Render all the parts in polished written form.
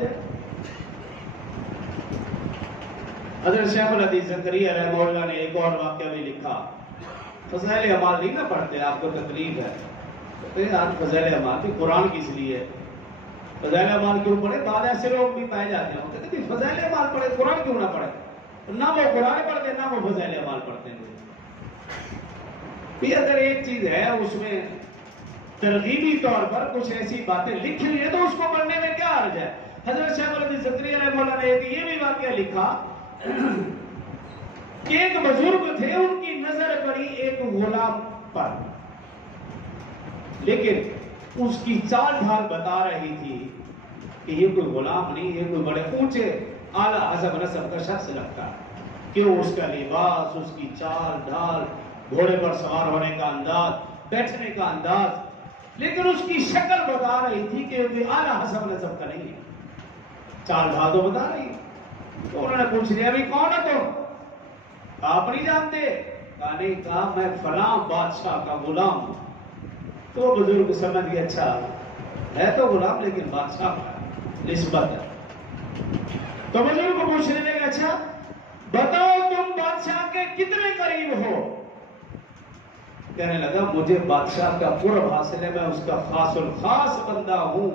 جائے. حضرت شیخ الحدیث زکریا رحمہ اللہ نے ایک اور واقعہ بھی لکھا. فضائل اعمال نہیں نہ پڑھتے، آپ کو تکلیف ہے، کہتے ہیں آج فضائل اعمال بھی قرآن کس لیے، فضائل اعمال کیوں پڑھے؟ بعد ایسے لوگ بھی پائے جاتے ہیں کہتے ہیں فضائل اعمال پڑھے قرآن کیوں نہ پڑھے؟ نہ وہ قرآن پڑھتے نہ وہ فضائل اعمال پڑھتے ہیں. اگر ایک چیز ہے اس میں ترغیبی طور پر کچھ ایسی باتیں لکھ لی ہے تو اس کو پڑھنے میں کیا حرج ہے؟ حضرت شیخ الحدیث زکریا رحمہ اللہ نے یہ بھی واقعہ لکھا کہ ایک بزرگ تھے، ان کی نظر پڑی ایک غلام پر، لیکن اس کی چال ڈھال بتا رہی تھی کہ یہ کوئی غلام نہیں، یہ کوئی بڑے اونچے اعلیٰ حسب نسب کا شخص لگتا ہے. کیوں؟ اس کا لباس، اس کی چال ڈھال، گھوڑے پر سوار ہونے کا انداز، بیٹھنے کا انداز، لیکن اس کی شکل بتا رہی تھی کہ یہ اعلیٰ حسب نسب کا نہیں ہے. چال ڈھال تو بتا رہی. تو انہوں نے پوچھ لیا ابھی کون ہے تم؟ آپ نہیں جانتے؟ کہا نہیں. کہا میں فلاں بادشاہ کا غلام ہوں. تو بزرگ سمجھ گئے اچھا ہے تو غلام لیکن بادشاہ کا نسبت ہے. تو بزرگ کو پوچھنے لگے اچھا بتاؤ تم بادشاہ کے کتنے قریب ہو؟ کہنے لگا مجھے بادشاہ کا قرب حاصل ہے، میں اس کا خاص الخاص بندہ ہوں.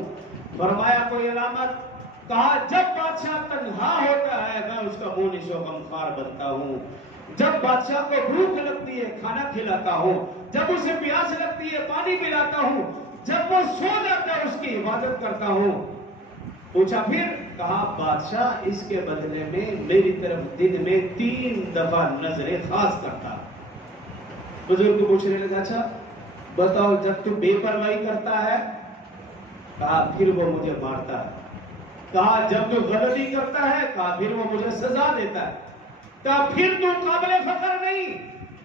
فرمایا کوئی علامت؟ کہا جب بادشاہ تنہا ہوتا ہے میں اس کا مونس و غمخوار بنتا ہوں، جب بادشاہ کو بھوک لگتی ہے کھانا کھلاتا ہوں، جب اسے پیاس لگتی ہے پانی پلاتا ہوں، جب وہ سو جاتا ہے اس کی حفاظت کرتا ہوں. پوچھا پھر؟ کہا بادشاہ اس کے بدلے میں میری طرف دن میں 3 دفعہ نظریں خاص کرتا. بزرگ کو پوچھنے لگا اچھا بتاؤ جب تو بے پرواہی کرتا ہے؟ کہا پھر وہ مجھے مارتا ہے. کہا جب تو غلطی کرتا ہے؟ کہا پھر وہ مجھے سزا دیتا ہے. کہا پھر تو قابل فخر نہیں،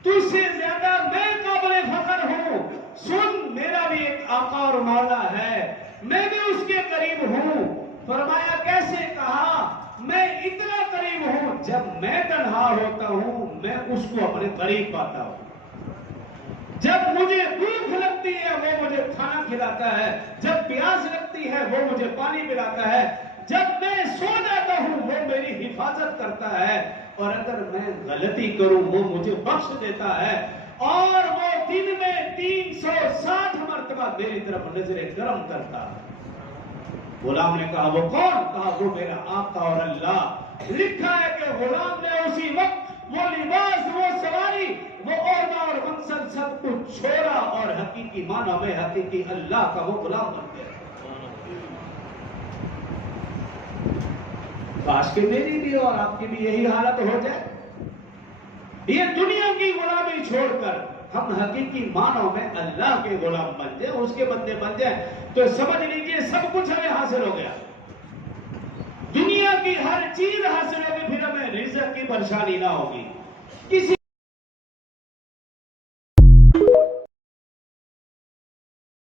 تجھ سے زیادہ میں قابل فخر ہوں. سن میرا بھی ایک آقا اور مولا ہے، میں بھی اس کے قریب ہوں. فرمایا کیسے؟ کہا میں اتنا قریب ہوں جب میں تنہا ہوتا ہوں میں اس کو اپنے قریب پاتا ہوں، جب مجھے بھوک لگتی ہے وہ مجھے کھانا کھلاتا ہے، جب پیاس لگتی ہے وہ مجھے پانی پلاتا ہے، جب میں سو جاتا ہوں وہ میری حفاظت کرتا ہے، اور اگر میں غلطی کروں وہ مجھے بخش دیتا ہے، اور وہ دن میں 360 مرتبہ میری طرف نظریں گرم کرتا ہے. غلام نے کہا وہ کون؟ کہا وہ میرا آقا اور اللہ. لکھا ہے کہ غلام نے اسی وقت وہ لباس، وہ سواری، وہ عہدہ اور منصب سب کچھ چھوڑا اور حقیقی معنی میں حقیقی اللہ کا وہ غلام بن گیا. کاش کہ میری بھی اور آپ کی بھی یہی حالت ہو جائے. یہ دنیا کی غلامی چھوڑ کر ہم حقیقی معنوں میں اللہ کے غلام بن جائیں، اس کے بندے بن جائیں، تو سمجھ لیجئے سب کچھ ہمیں حاصل ہو گیا. دنیا کی ہر چیز حاصل ہوگی، پھر ہمیں رزق کی پریشانی نہ ہوگی. کسی